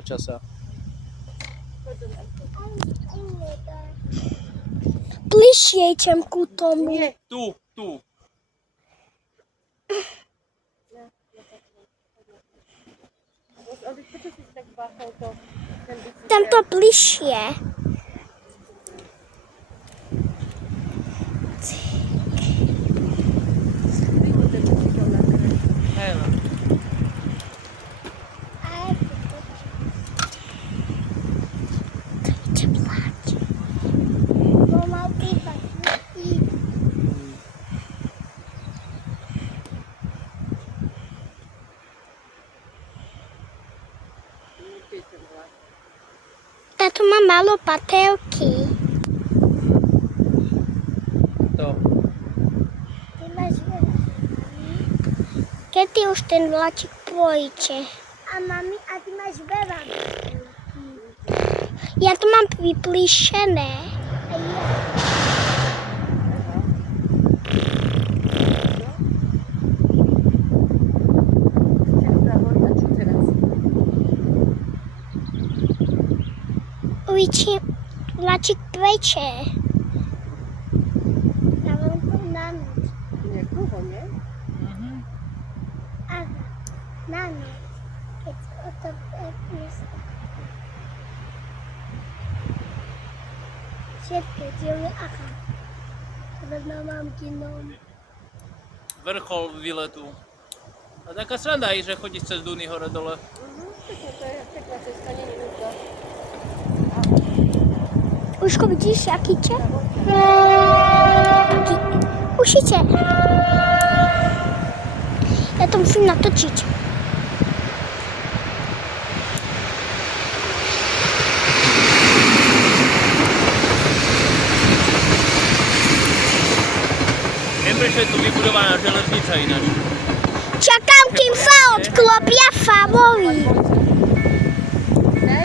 A čo sa? Bližšie idem ku tomu. Nie. Tu. Ale prečo si tak báchal to? Tam to bližšie. Hej, no. Táto má málo patelky. To. Ty máš veľa. Kedy už ten vláčik pôjde? A mami, a ty máš veľa. Ja to mám vyplíšené. A ja. Uvidím, vláčik preče. Ja vám to na noc. Nie, dlho, nie? Aha, na noc. Keď o to miesta. Všetko diely, aha. Vedno mám kinom. Vrchol výletu. A taká sranda je, že chodíš cez Duny hore dole. Pekne, to je pekná cesta, nie je nudná. Uško, vidíš, jaký če? Ušiče. Ja to musím natočiť. Viem, prečo je tu vybudovaná železnica ináč. Čakám, kým sa odklopia favovi.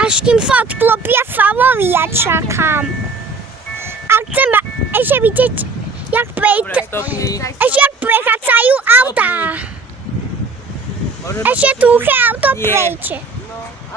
Až kým sa odklopia favovi, ja čakám. A chcem ešte vidieť, Dobre, stopni. ešte jak prechádzajú autá. Môžeme Ešte tuhé auto Nie. prejde.